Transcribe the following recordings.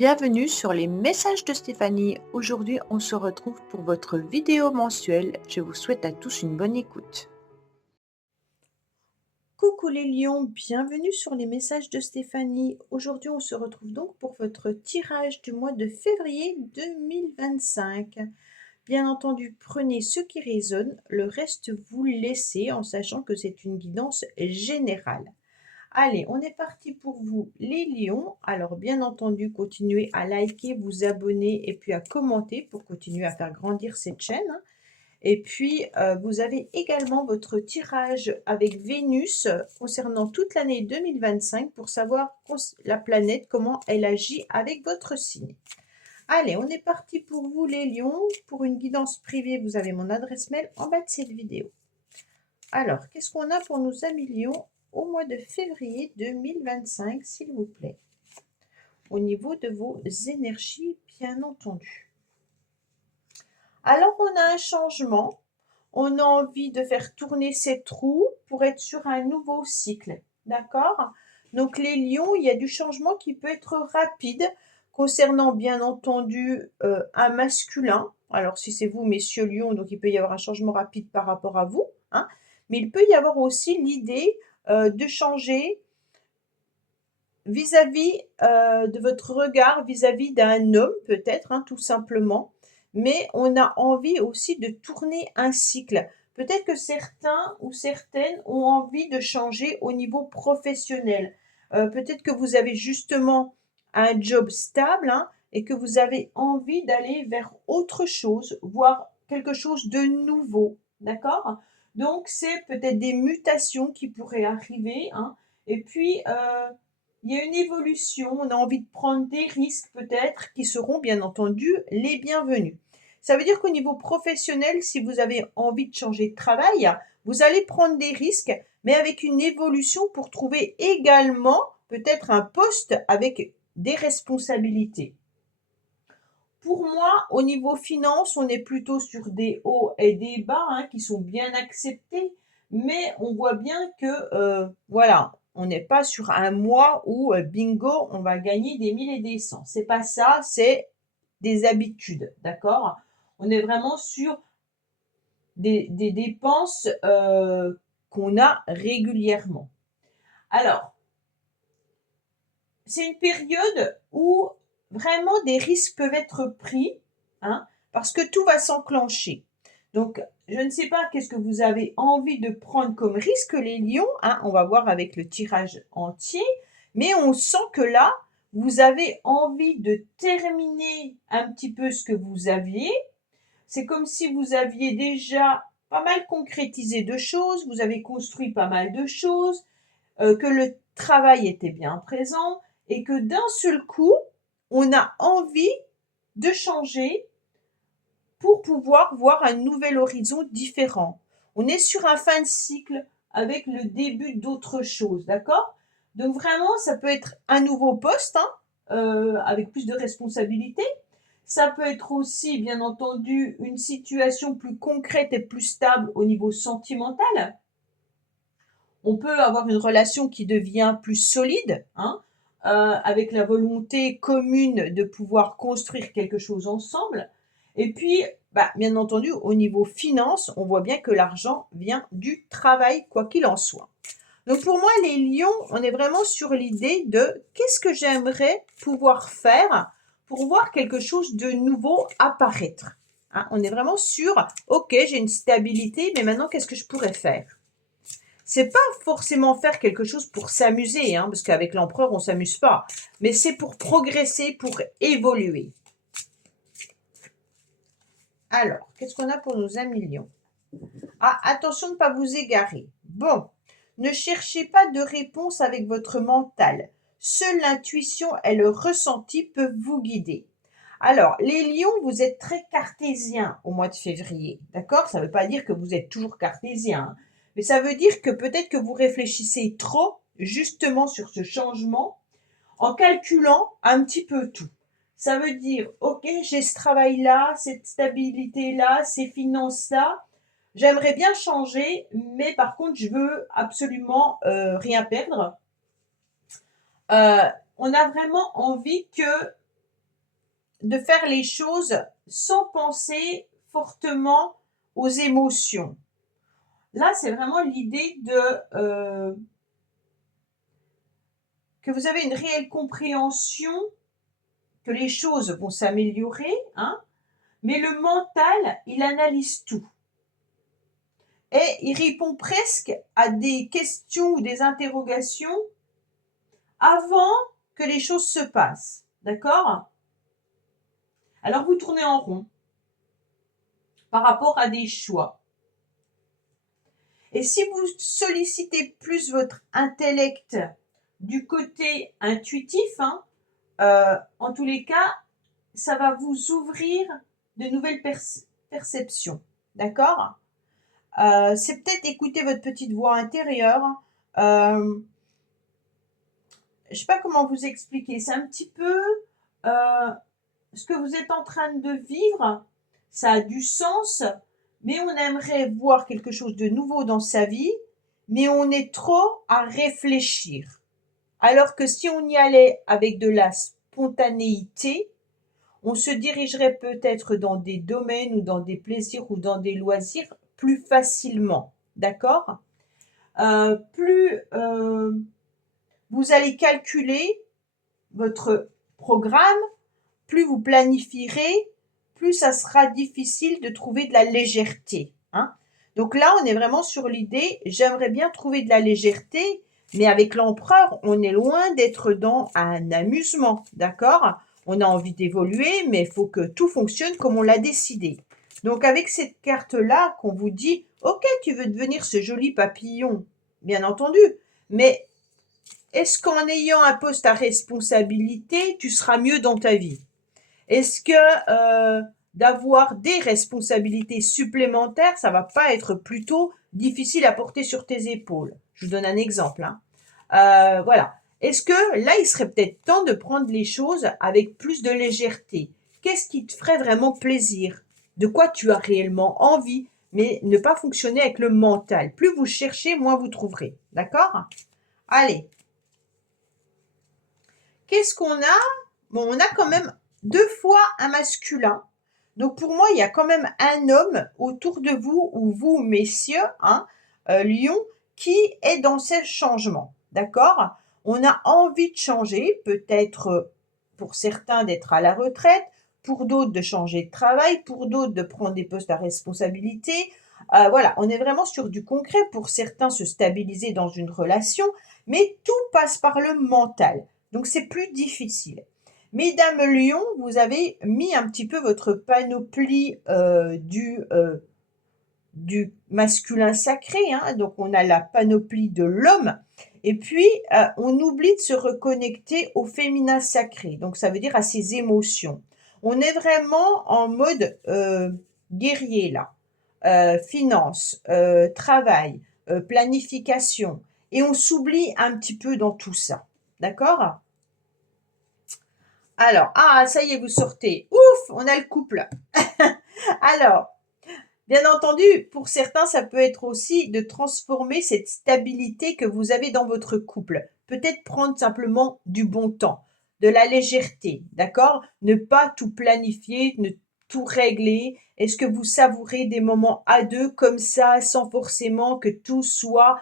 Bienvenue sur les messages de Stéphanie. Aujourd'hui, on se retrouve pour votre vidéo mensuelle. Je vous souhaite à tous une bonne écoute. Coucou les lions, bienvenue sur les messages de Stéphanie. Aujourd'hui, on se retrouve donc pour votre tirage du mois de février 2025. Bien entendu, prenez ce qui résonne, le reste vous le laissez en sachant que c'est une guidance générale. Allez, on est parti pour vous les lions. Alors bien entendu, continuez à liker, vous abonner et puis à commenter pour continuer à faire grandir cette chaîne. Et puis, vous avez également votre tirage avec Vénus concernant toute l'année 2025 pour savoir la planète, comment elle agit avec votre signe. Allez, on est parti pour vous les lions. Pour une guidance privée, vous avez mon adresse mail en bas de cette vidéo. Alors, qu'est-ce qu'on a pour nos amis lions au mois de février 2025, s'il vous plaît, au niveau de vos énergies, bien entendu. Alors, on a un changement. On a envie de faire tourner cette roue pour être sur un nouveau cycle. D'accord? Donc, les lions, il y a du changement qui peut être rapide concernant, bien entendu, un masculin. Alors, si c'est vous, messieurs lions, donc il peut y avoir un changement rapide par rapport à vous. Hein, mais il peut y avoir aussi l'idée de changer vis-à-vis de votre regard, vis-à-vis d'un homme peut-être, hein, tout simplement. Mais on a envie aussi de tourner un cycle. Peut-être que certains ou certaines ont envie de changer au niveau professionnel. Peut-être que vous avez justement un job stable, hein, et que vous avez envie d'aller vers autre chose, voire quelque chose de nouveau. D'accord? Donc, c'est peut-être des mutations qui pourraient arriver. Hein, et puis, il y a une évolution, on a envie de prendre des risques peut-être qui seront bien entendu les bienvenus. Ça veut dire qu'au niveau professionnel, si vous avez envie de changer de travail, vous allez prendre des risques, mais avec une évolution pour trouver également peut-être un poste avec des responsabilités. Pour moi, au niveau finance, on est plutôt sur des hauts et des bas, hein, qui sont bien acceptés, mais on voit bien que, voilà, on n'est pas sur un mois où, bingo, on va gagner des 1000 et des 100. C'est pas ça, c'est des habitudes, d'accord? On est vraiment sur des dépenses, qu'on a régulièrement. Alors, c'est une période où vraiment des risques peuvent être pris, hein, parce que tout va s'enclencher. Donc, je ne sais pas qu'est-ce que vous avez envie de prendre comme risque, les lions, hein, on va voir avec le tirage entier, mais on sent que là, vous avez envie de terminer un petit peu ce que vous aviez. C'est comme si vous aviez déjà pas mal concrétisé de choses, vous avez construit pas mal de choses, que le travail était bien présent et que d'un seul coup, on a envie de changer pour pouvoir voir un nouvel horizon différent. On est sur un fin de cycle avec le début d'autre chose, d'accord? Donc vraiment, ça peut être un nouveau poste, hein, avec plus de responsabilités. Ça peut être aussi, bien entendu, une situation plus concrète et plus stable au niveau sentimental. On peut avoir une relation qui devient plus solide, hein, avec la volonté commune de pouvoir construire quelque chose ensemble. Et puis, bien entendu, au niveau finance, on voit bien que l'argent vient du travail, quoi qu'il en soit. Donc pour moi, les lions, on est vraiment sur l'idée de qu'est-ce que j'aimerais pouvoir faire pour voir quelque chose de nouveau apparaître. Hein, on est vraiment sur, ok, j'ai une stabilité, mais maintenant, qu'est-ce que je pourrais faire? C'est pas forcément faire quelque chose pour s'amuser, hein, parce qu'avec l'empereur, on s'amuse pas. Mais c'est pour progresser, pour évoluer. Alors, qu'est-ce qu'on a pour nos amis lions? Ah, attention de ne pas vous égarer. Bon, ne cherchez pas de réponse avec votre mental. Seule l'intuition et le ressenti peuvent vous guider. Alors, les lions, vous êtes très cartésiens au mois de février, d'accord? Ça ne veut pas dire que vous êtes toujours cartésien, hein, mais ça veut dire que peut-être que vous réfléchissez trop justement sur ce changement en calculant un petit peu tout. Ça veut dire, ok, j'ai ce travail-là, cette stabilité-là, ces finances-là. J'aimerais bien changer, mais par contre, je veux absolument rien perdre. On a vraiment envie que de faire les choses sans penser fortement aux émotions. Là, c'est vraiment l'idée de que vous avez une réelle compréhension que les choses vont s'améliorer, hein, mais le mental, il analyse tout. Et il répond presque à des questions ou des interrogations avant que les choses se passent. D'accord? Alors vous tournez en rond par rapport à des choix. Et si vous sollicitez plus votre intellect du côté intuitif, hein, en tous les cas, ça va vous ouvrir de nouvelles perceptions. D'accord? C'est peut-être écouter votre petite voix intérieure. Je ne sais pas comment vous expliquer. C'est un petit peu ce que vous êtes en train de vivre. Ça a du sens, mais on aimerait voir quelque chose de nouveau dans sa vie, mais on est trop à réfléchir. Alors que si on y allait avec de la spontanéité, on se dirigerait peut-être dans des domaines ou dans des plaisirs ou dans des loisirs plus facilement. D'accord? Plus vous allez calculer votre programme, plus vous planifierez, plus ça sera difficile de trouver de la légèreté. Hein. Donc là, on est vraiment sur l'idée, j'aimerais bien trouver de la légèreté, mais avec l'empereur, on est loin d'être dans un amusement, d'accord? On a envie d'évoluer, mais il faut que tout fonctionne comme on l'a décidé. Donc avec cette carte-là, qu'on vous dit, ok, tu veux devenir ce joli papillon, bien entendu, mais est-ce qu'en ayant un poste à responsabilité, tu seras mieux dans ta vie? Est-ce que d'avoir des responsabilités supplémentaires, ça va pas être plutôt difficile à porter sur tes épaules? Je vous donne un exemple. Hein. Voilà. Est-ce que là, il serait peut-être temps de prendre les choses avec plus de légèreté? Qu'est-ce qui te ferait vraiment plaisir? De quoi tu as réellement envie? Mais ne pas fonctionner avec le mental. Plus vous cherchez, moins vous trouverez. D'accord? Allez. Qu'est-ce qu'on a? Bon, on a quand même 2 fois un masculin. Donc pour moi, il y a quand même un homme autour de vous, ou vous, messieurs, hein, Lion, qui est dans ces changements. D'accord? On a envie de changer, peut-être pour certains d'être à la retraite, pour d'autres de changer de travail, pour d'autres de prendre des postes à responsabilité. Voilà, on est vraiment sur du concret, pour certains se stabiliser dans une relation, mais tout passe par le mental. Donc c'est plus difficile. Mesdames Lion, vous avez mis un petit peu votre panoplie du masculin sacré. Hein. Donc on a la panoplie de l'homme. Et puis on oublie de se reconnecter au féminin sacré. Donc ça veut dire à ses émotions. On est vraiment en mode guerrier là. Finance, travail, planification. Et on s'oublie un petit peu dans tout ça. D'accord? Alors, ça y est, vous sortez. Ouf, on a le couple. Alors, bien entendu, pour certains, ça peut être aussi de transformer cette stabilité que vous avez dans votre couple. Peut-être prendre simplement du bon temps, de la légèreté, d'accord? Ne pas tout planifier, ne tout régler. Est-ce que vous savourez des moments à deux comme ça, sans forcément que tout soit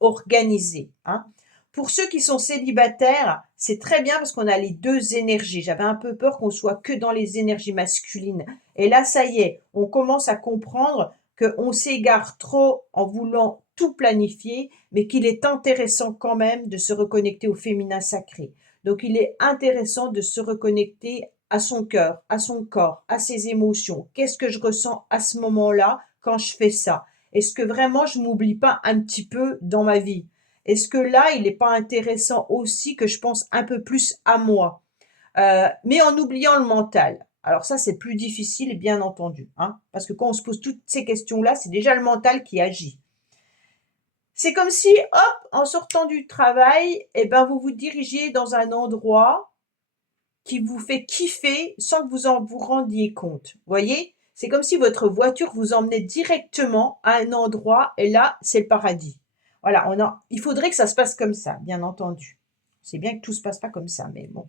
organisé, hein? Pour ceux qui sont célibataires, c'est très bien parce qu'on a les deux énergies. J'avais un peu peur qu'on soit que dans les énergies masculines. Et là, ça y est, on commence à comprendre qu'on s'égare trop en voulant tout planifier, mais qu'il est intéressant quand même de se reconnecter au féminin sacré. Donc, il est intéressant de se reconnecter à son cœur, à son corps, à ses émotions. Qu'est-ce que je ressens à ce moment-là quand je fais ça? Est-ce que vraiment je m'oublie pas un petit peu dans ma vie? Est-ce que là, il n'est pas intéressant aussi que je pense un peu plus à moi, mais en oubliant le mental? Alors ça, c'est plus difficile, bien entendu, hein, parce que quand on se pose toutes ces questions-là, c'est déjà le mental qui agit. C'est comme si, hop, en sortant du travail, eh ben, vous vous dirigiez dans un endroit qui vous fait kiffer sans que vous en vous rendiez compte. Voyez? C'est comme si votre voiture vous emmenait directement à un endroit et là, c'est le paradis. Voilà, il faudrait que ça se passe comme ça, bien entendu. C'est bien que tout se passe pas comme ça, mais bon.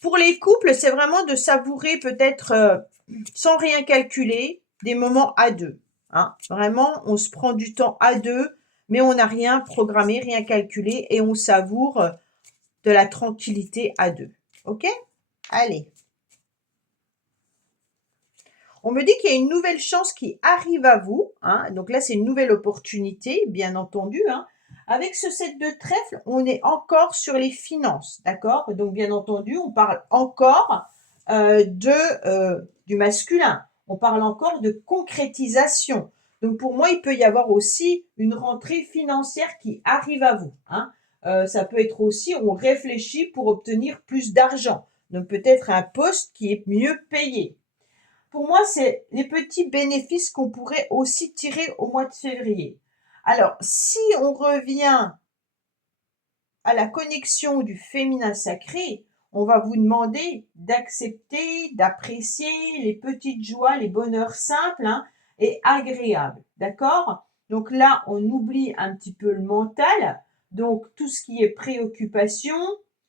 Pour les couples, c'est vraiment de savourer peut-être sans rien calculer des moments à deux. Hein. Vraiment, on se prend du temps à deux, mais on n'a rien programmé, rien calculé et on savoure de la tranquillité à deux. Ok? Allez. On me dit qu'il y a une nouvelle chance qui arrive à vous. Hein. Donc là, c'est une nouvelle opportunité, bien entendu. Hein. Avec ce 7 de trèfle, on est encore sur les finances. D'accord? Donc, bien entendu, on parle encore du masculin. On parle encore de concrétisation. Donc, pour moi, il peut y avoir aussi une rentrée financière qui arrive à vous. Hein. Ça peut être aussi, on réfléchit pour obtenir plus d'argent. Donc, peut-être un poste qui est mieux payé. Pour moi, c'est les petits bénéfices qu'on pourrait aussi tirer au mois de février. Alors, si on revient à la connexion du féminin sacré, on va vous demander d'accepter, d'apprécier les petites joies, les bonheurs simples et agréables. D'accord? Donc là, on oublie un petit peu le mental. Donc, tout ce qui est préoccupation,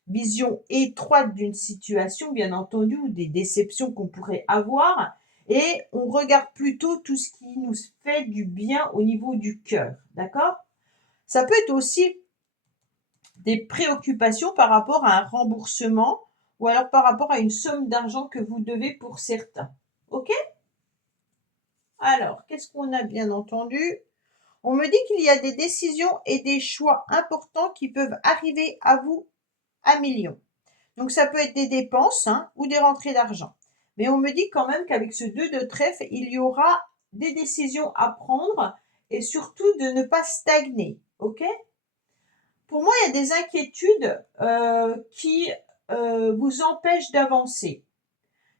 vision étroite d'une situation, bien entendu, ou des déceptions qu'on pourrait avoir. Et on regarde plutôt tout ce qui nous fait du bien au niveau du cœur. D'accord? Ça peut être aussi des préoccupations par rapport à un remboursement ou alors par rapport à une somme d'argent que vous devez pour certains. OK? Alors, qu'est-ce qu'on a bien entendu? On me dit qu'il y a des décisions et des choix importants qui peuvent arriver à vous à millions. Donc, ça peut être des dépenses ou des rentrées d'argent. Mais on me dit quand même qu'avec ce 2 de trèfle, il y aura des décisions à prendre et surtout de ne pas stagner. OK? Pour moi, il y a des inquiétudes qui vous empêchent d'avancer.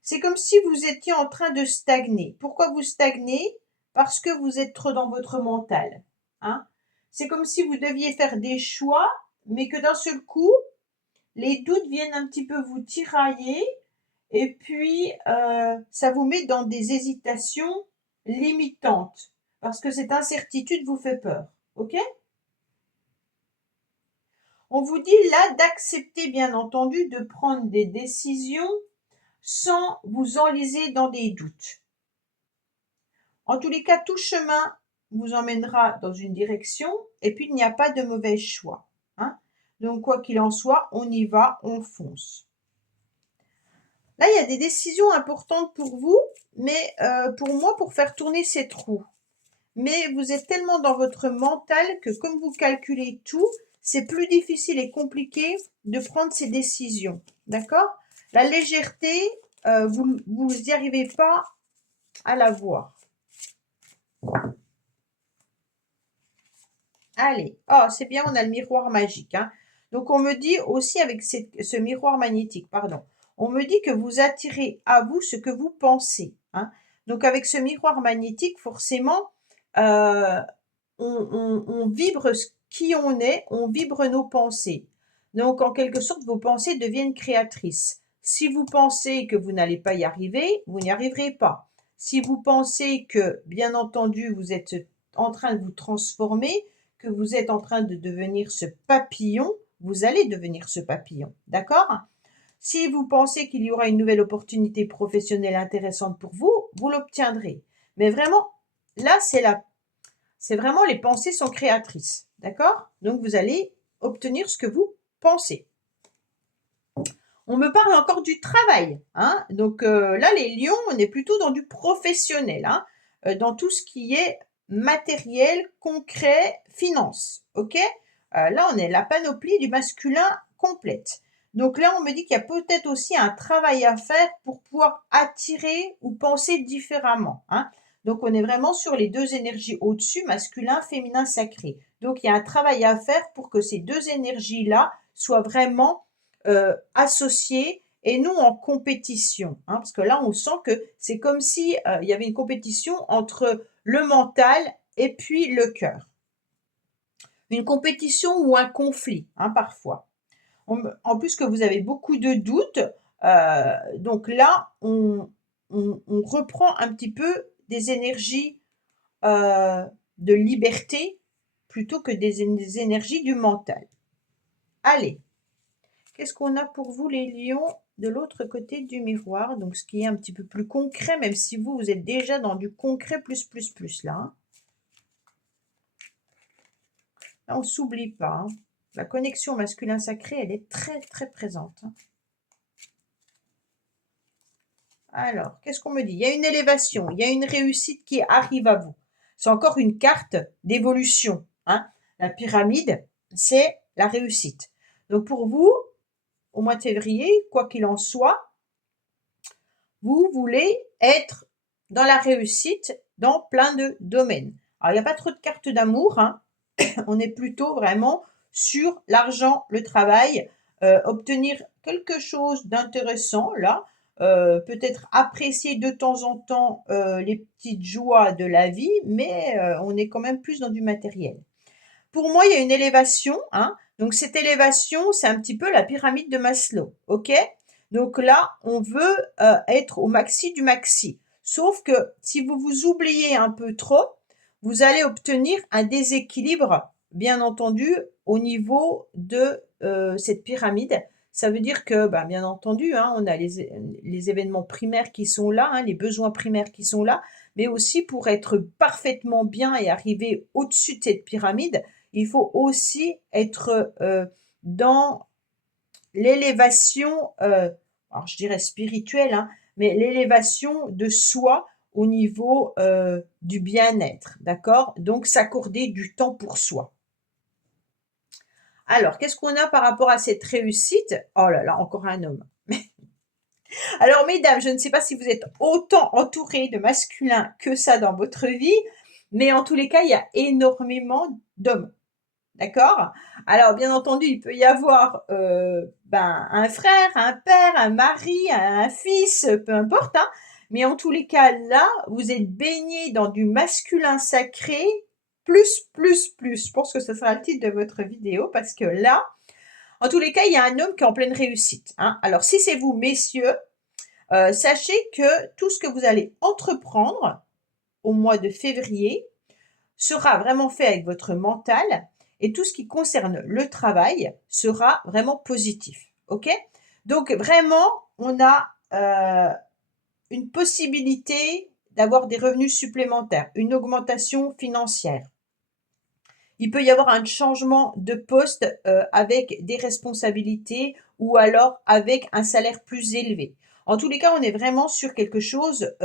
C'est comme si vous étiez en train de stagner. Pourquoi vous stagnez? Parce que vous êtes trop dans votre mental. Hein. C'est comme si vous deviez faire des choix, mais que d'un seul coup, les doutes viennent un petit peu vous tirailler et puis ça vous met dans des hésitations limitantes parce que cette incertitude vous fait peur. OK? On vous dit là d'accepter, bien entendu, de prendre des décisions sans vous enliser dans des doutes. En tous les cas, tout chemin vous emmènera dans une direction et puis il n'y a pas de mauvais choix. Hein. Donc, quoi qu'il en soit, on y va, on fonce. Là, il y a des décisions importantes pour vous, mais pour moi, pour faire tourner cette roue. Mais vous êtes tellement dans votre mental que comme vous calculez tout, c'est plus difficile et compliqué de prendre ces décisions. D'accord? La légèreté, vous n'y arrivez pas à la voir. Allez, oh, c'est bien, on a le miroir magique. Hein. Donc, on me dit aussi avec ce miroir magnétique, pardon, on me dit que vous attirez à vous ce que vous pensez. Hein. Donc, avec ce miroir magnétique, forcément, on vibre qui on est, on vibre nos pensées. Donc, en quelque sorte, vos pensées deviennent créatrices. Si vous pensez que vous n'allez pas y arriver, vous n'y arriverez pas. Si vous pensez que, bien entendu, vous êtes en train de vous transformer, que vous êtes en train de devenir ce papillon, vous allez devenir ce papillon. D'accord? Si vous pensez qu'il y aura une nouvelle opportunité professionnelle intéressante pour vous, vous l'obtiendrez. Mais vraiment, là, c'est vraiment les pensées sont créatrices. D'accord? Donc, vous allez obtenir ce que vous pensez. On me parle encore du travail. Hein? Donc, là, les lions, on est plutôt dans du professionnel. Hein? Dans tout ce qui est matériel, concret, finance. OK? Là, on est la panoplie du masculin complète. Donc là, on me dit qu'il y a peut-être aussi un travail à faire pour pouvoir attirer ou penser différemment. Hein? Donc, on est vraiment sur les deux énergies au-dessus, masculin, féminin, sacré. Donc, il y a un travail à faire pour que ces deux énergies-là soient vraiment associées et non en compétition. Hein, parce que là, on sent que c'est comme si il y avait une compétition entre le mental et puis le cœur. Une compétition ou un conflit, parfois. En plus que vous avez beaucoup de doutes, donc là, on reprend un petit peu des énergies de liberté plutôt que des énergies du mental. Allez, qu'est-ce qu'on a pour vous les lions de l'autre côté du miroir? Donc ce qui est un petit peu plus concret, même si vous, vous êtes déjà dans du concret plus là. Hein. Là, on ne s'oublie pas. Hein. La connexion masculin sacré, elle est très présente. Hein. Alors, qu'est-ce qu'on me dit? Il y a une élévation, il y a une réussite qui arrive à vous. C'est encore une carte d'évolution. Hein. La pyramide, c'est la réussite. Donc pour vous, au mois de février, quoi qu'il en soit, vous voulez être dans la réussite dans plein de domaines. Alors, il n'y a pas trop de cartes d'amour. Hein. On est plutôt vraiment sur l'argent, le travail, obtenir quelque chose d'intéressant là, peut-être apprécier de temps en temps les petites joies de la vie, mais on est quand même plus dans du matériel. Pour moi, il y a une élévation. Hein. Donc cette élévation, c'est un petit peu la pyramide de Maslow. Ok? Donc là, on veut être au maxi du maxi. Sauf que si vous vous oubliez un peu trop, vous allez obtenir un déséquilibre, bien entendu, au niveau de cette pyramide. Ça veut dire que, ben, bien entendu, hein, on a les événements primaires qui sont là, hein, les besoins primaires qui sont là, mais aussi pour être parfaitement bien et arriver au-dessus de cette pyramide, il faut aussi être dans l'élévation, alors je dirais spirituelle, hein, mais l'élévation de soi au niveau du bien-être, d'accord? Donc s'accorder du temps pour soi. Alors, qu'est-ce qu'on a par rapport à cette réussite? Oh là là, encore un homme. Alors, mesdames, je ne sais pas si vous êtes autant entourées de masculins que ça dans votre vie, mais en tous les cas, il y a énormément d'hommes. D'accord? Alors, bien entendu, il peut y avoir un frère, un père, un mari, un fils, peu importe. Hein, mais en tous les cas, là, vous êtes baigné dans du masculin sacré, plus. Je pense que ce sera le titre de votre vidéo parce que là, en tous les cas, il y a un homme qui est en pleine réussite. Hein. Alors, si c'est vous, messieurs, sachez que tout ce que vous allez entreprendre au mois de février sera vraiment fait avec votre mental et tout ce qui concerne le travail sera vraiment positif. OK? Donc vraiment, on a une possibilité d'avoir des revenus supplémentaires, une augmentation financière. Il peut y avoir un changement de poste avec des responsabilités ou alors avec un salaire plus élevé. En tous les cas, on est vraiment sur quelque chose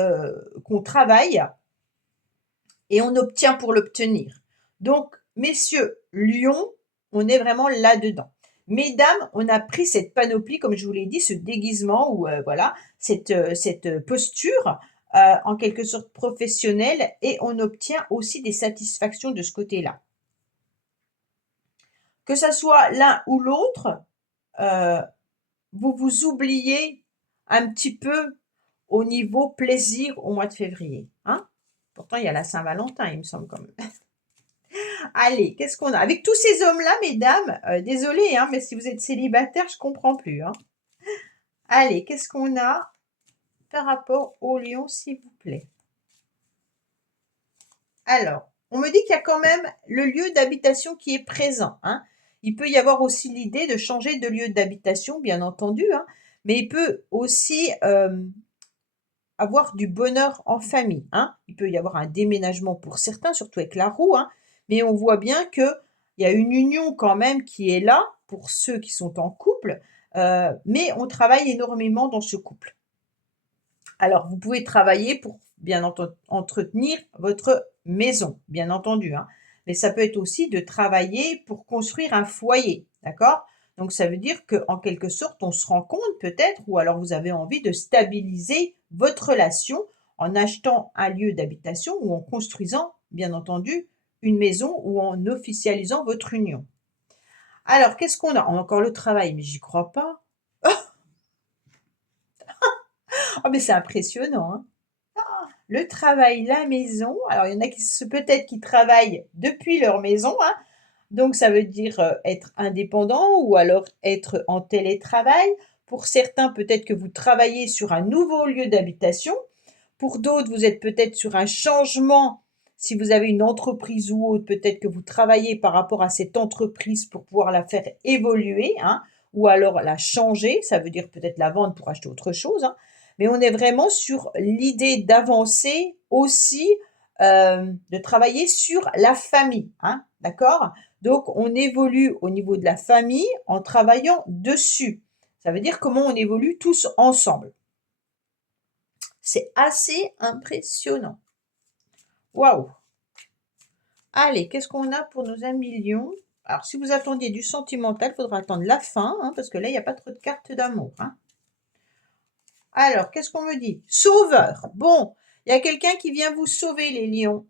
qu'on travaille et on obtient pour l'obtenir. Donc, messieurs, Lion, on est vraiment là-dedans. Mesdames, on a pris cette panoplie, comme je vous l'ai dit, ce déguisement ou voilà, cette posture en quelque sorte professionnelle et on obtient aussi des satisfactions de ce côté-là. Que ça soit l'un ou l'autre, vous vous oubliez un petit peu au niveau plaisir au mois de février. Hein? Pourtant, il y a la Saint-Valentin, il me semble quand même. Allez, qu'est-ce qu'on a? Avec tous ces hommes-là, mesdames, désolé, hein, mais si vous êtes célibataire, je comprends plus. Hein. Allez, qu'est-ce qu'on a par rapport au lion, s'il vous plaît? Alors, on me dit qu'il y a quand même le lieu d'habitation qui est présent. Hein. Il peut y avoir aussi l'idée de changer de lieu d'habitation, bien entendu, hein, mais il peut aussi avoir du bonheur en famille. Hein. Il peut y avoir un déménagement pour certains, surtout avec la roue, hein, mais on voit bien qu'il y a une union quand même qui est là pour ceux qui sont en couple, mais on travaille énormément dans ce couple. Alors, vous pouvez travailler pour bien entretenir votre maison, bien entendu, hein, mais ça peut être aussi de travailler pour construire un foyer, d'accord? Donc, ça veut dire qu'en quelque sorte, on se rend compte peut-être, ou alors vous avez envie de stabiliser votre relation en achetant un lieu d'habitation ou en construisant, bien entendu, une maison ou en officialisant votre union. Alors, qu'est-ce qu'on a? On a encore le travail, mais j'y crois pas. Oh, mais c'est impressionnant, hein. Le travail, la maison. Alors, il y en a qui peut-être qui travaillent depuis leur maison, hein. Donc, ça veut dire être indépendant ou alors être en télétravail. Pour certains, peut-être que vous travaillez sur un nouveau lieu d'habitation. Pour d'autres, vous êtes peut-être sur un changement. Si vous avez une entreprise ou autre, peut-être que vous travaillez par rapport à cette entreprise pour pouvoir la faire évoluer, hein, ou alors la changer, ça veut dire peut-être la vendre pour acheter autre chose, hein. Mais on est vraiment sur l'idée d'avancer aussi, de travailler sur la famille, hein, d'accord? Donc on évolue au niveau de la famille en travaillant dessus. Ça veut dire comment on évolue tous ensemble. C'est assez impressionnant. Waouh! Allez, qu'est-ce qu'on a pour nos 1 000 000? Alors, si vous attendiez du sentimental, il faudra attendre la fin, hein, parce que là, il n'y a pas trop de cartes d'amour, hein. Alors, qu'est-ce qu'on me dit? Sauveur. Bon, il y a quelqu'un qui vient vous sauver, les lions.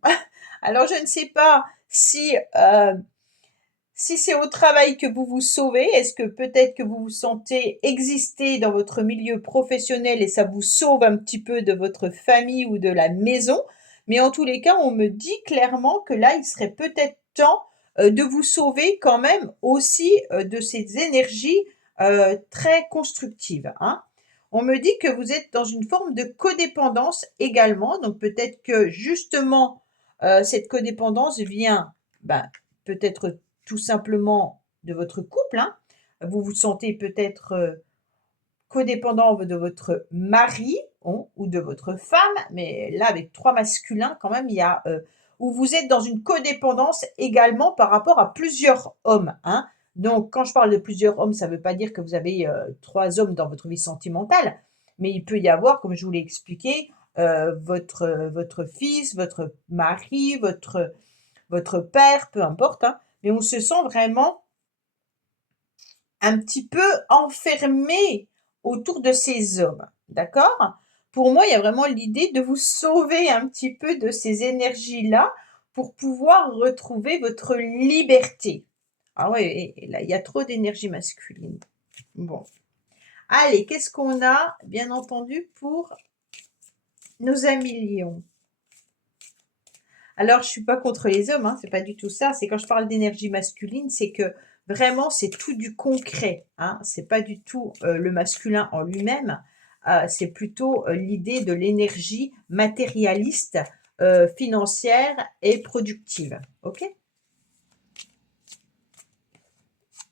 Alors, je ne sais pas si c'est au travail que vous vous sauvez. Est-ce que peut-être que vous vous sentez exister dans votre milieu professionnel et ça vous sauve un petit peu de votre famille ou de la maison? Mais en tous les cas, on me dit clairement que là, il serait peut-être temps de vous sauver quand même aussi de ces énergies très constructives, hein. On me dit que vous êtes dans une forme de codépendance également. Donc peut-être que justement, cette codépendance vient ben, peut-être tout simplement de votre couple, hein. Vous vous sentez peut-être codépendant de votre mari ou de votre femme, mais là avec 3 masculins quand même, il y a où vous êtes dans une codépendance également par rapport à plusieurs hommes, hein. Donc quand je parle de plusieurs hommes, ça ne veut pas dire que vous avez 3 hommes dans votre vie sentimentale, mais il peut y avoir, comme je vous l'ai expliqué, votre fils, votre mari, votre père, peu importe, hein, mais on se sent vraiment un petit peu enfermé autour de ces hommes, d'accord? Pour moi, il y a vraiment l'idée de vous sauver un petit peu de ces énergies-là pour pouvoir retrouver votre liberté. Ah ouais, et là, il y a trop d'énergie masculine. Bon. Allez, qu'est-ce qu'on a, bien entendu, pour nos amis lions? Alors, je suis pas contre les hommes, hein, c'est pas du tout ça. C'est quand je parle d'énergie masculine, c'est que vraiment, c'est tout du concret, hein. C'est pas du tout le masculin en lui-même. C'est plutôt l'idée de l'énergie matérialiste, financière et productive. Ok?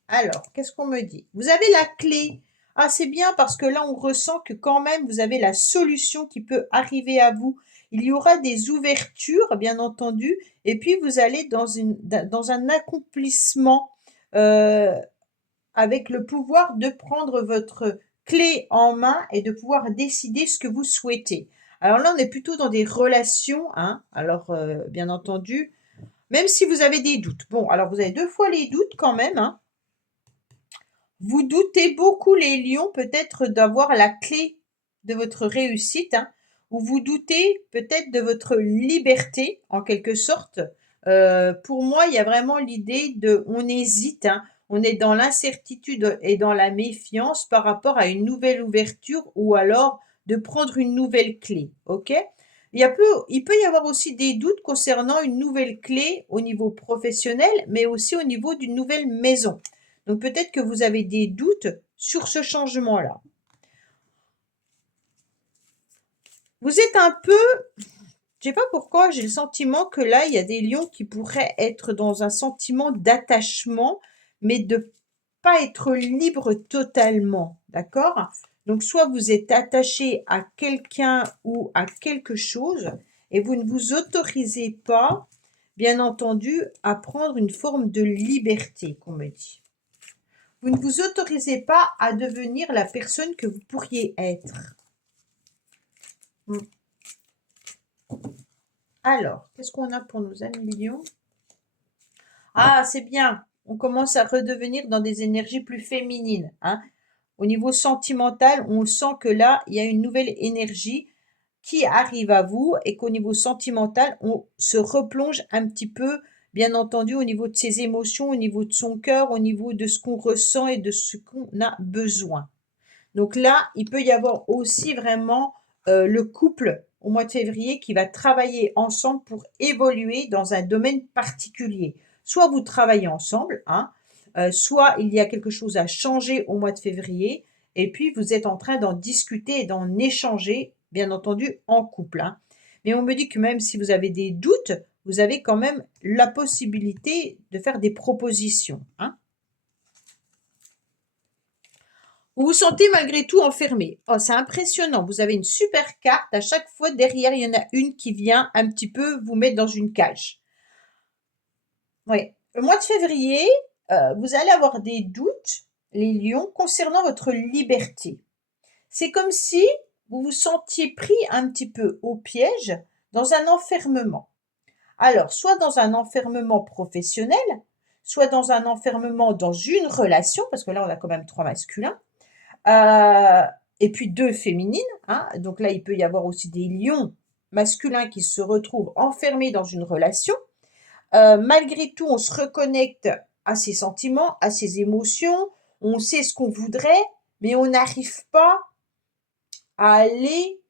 Alors, qu'est-ce qu'on me dit? Vous avez la clé. Ah, c'est bien parce que là, on ressent que quand même, vous avez la solution qui peut arriver à vous. Il y aura des ouvertures, bien entendu, et puis vous allez dans un accomplissement euh, avec le pouvoir de prendre votre clé en main et de pouvoir décider ce que vous souhaitez. Alors là, on est plutôt dans des relations, hein. Alors, bien entendu, même si vous avez des doutes. Bon, alors vous avez 2 fois les doutes quand même, hein. Vous doutez beaucoup, les lions, peut-être d'avoir la clé de votre réussite, hein, ou vous doutez peut-être de votre liberté, en quelque sorte. Pour moi, il y a vraiment l'idée de, on hésite, hein, on est dans l'incertitude et dans la méfiance par rapport à une nouvelle ouverture ou alors de prendre une nouvelle clé, ok? Il peut y avoir aussi des doutes concernant une nouvelle clé au niveau professionnel, mais aussi au niveau d'une nouvelle maison. Donc peut-être que vous avez des doutes sur ce changement-là. Vous êtes un peu, je sais pas pourquoi, j'ai le sentiment que là, il y a des lions qui pourraient être dans un sentiment d'attachement, mais de pas être libre totalement, d'accord? Donc soit vous êtes attaché à quelqu'un ou à quelque chose et vous ne vous autorisez pas, bien entendu, à prendre une forme de liberté, qu'on me dit. Vous ne vous autorisez pas à devenir la personne que vous pourriez être. Hmm. Alors, qu'est-ce qu'on a pour nos amis lions? Ah, c'est bien. On commence à redevenir dans des énergies plus féminines, hein. Au niveau sentimental, on sent que là, il y a une nouvelle énergie qui arrive à vous et qu'au niveau sentimental, on se replonge un petit peu, bien entendu, au niveau de ses émotions, au niveau de son cœur, au niveau de ce qu'on ressent et de ce qu'on a besoin. Donc là, il peut y avoir aussi vraiment le couple au mois de février qui va travailler ensemble pour évoluer dans un domaine particulier. Soit vous travaillez ensemble, hein, soit il y a quelque chose à changer au mois de février, et puis vous êtes en train d'en discuter et d'en échanger, bien entendu, en couple, hein. Mais on me dit que même si vous avez des doutes, vous avez quand même la possibilité de faire des propositions, hein. Vous vous sentez malgré tout enfermé. Oh, c'est impressionnant. Vous avez une super carte. À chaque fois, derrière, il y en a une qui vient un petit peu vous mettre dans une cage. Oui. Le mois de février, vous allez avoir des doutes, les lions, concernant votre liberté. C'est comme si vous vous sentiez pris un petit peu au piège dans un enfermement. Alors, soit dans un enfermement professionnel, soit dans un enfermement dans une relation, parce que là, on a quand même 3 masculins, et puis 2 féminines, hein. Donc là, il peut y avoir aussi des lions masculins qui se retrouvent enfermés dans une relation. Malgré tout, on se reconnecte à ses sentiments, à ses émotions, on sait ce qu'on voudrait, mais on n'arrive pas à aller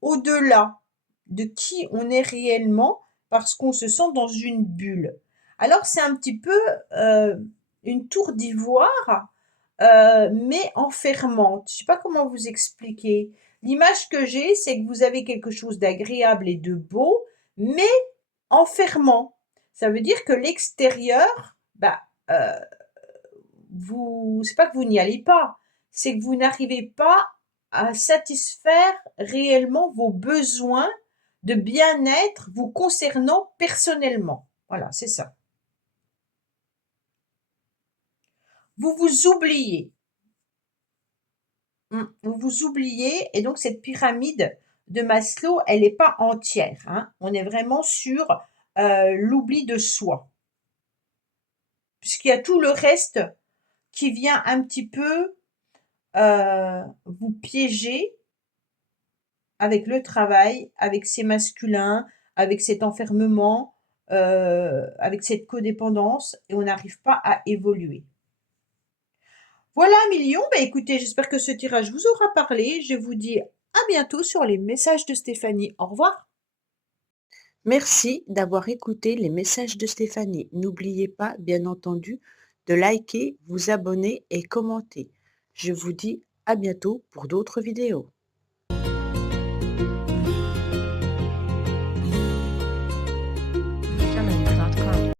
au-delà de qui on est réellement parce qu'on se sent dans une bulle. Alors c'est un petit peu, une tour d'ivoire, mais enfermante. Je ne sais pas comment vous expliquer. L'image que j'ai, c'est que vous avez quelque chose d'agréable et de beau, mais enfermant. Ça veut dire que l'extérieur, bah, c'est pas que vous n'y allez pas, c'est que vous n'arrivez pas à satisfaire réellement vos besoins de bien-être vous concernant personnellement. Voilà, c'est ça. Vous vous oubliez. Vous vous oubliez et donc cette pyramide de Maslow, elle n'est pas entière, hein. On est vraiment sur, l'oubli de soi. Puisqu'il y a tout le reste qui vient un petit peu, vous piéger avec le travail, avec ces masculins, avec cet enfermement, avec cette codépendance et on n'arrive pas à évoluer. Voilà 1 000 000, bah, écoutez, j'espère que ce tirage vous aura parlé. Je vous dis à bientôt sur les messages de Stéphanie. Au revoir. Merci d'avoir écouté les messages de Stéphanie. N'oubliez pas, bien entendu, de liker, vous abonner et commenter. Je vous dis à bientôt pour d'autres vidéos.